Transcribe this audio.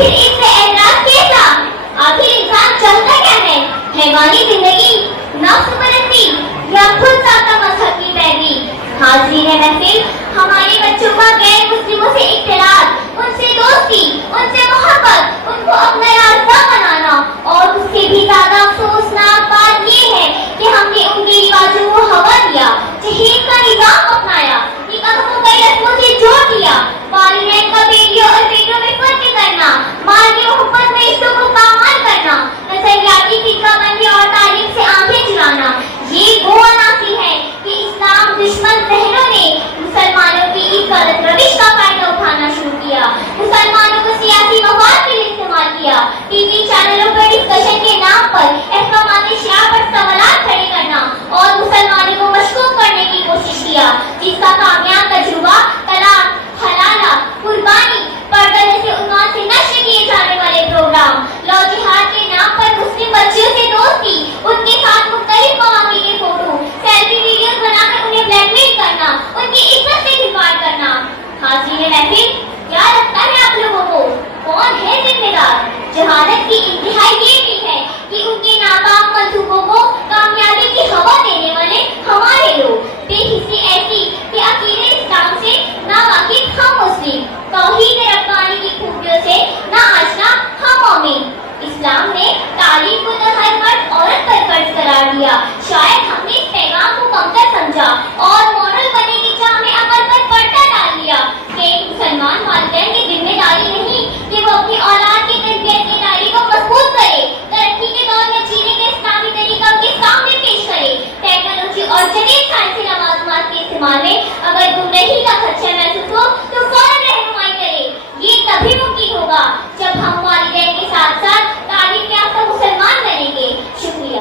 پھر اس سے اعراض کیسا؟ آخر انسان چاہتا کیا ہے؟ حیوانی زندگی، نفس پرستی یا خود ذاتہ مذہب کی پیروی؟ حاضرین محفل، ہمارے بچوں کا غیر مسلموں سے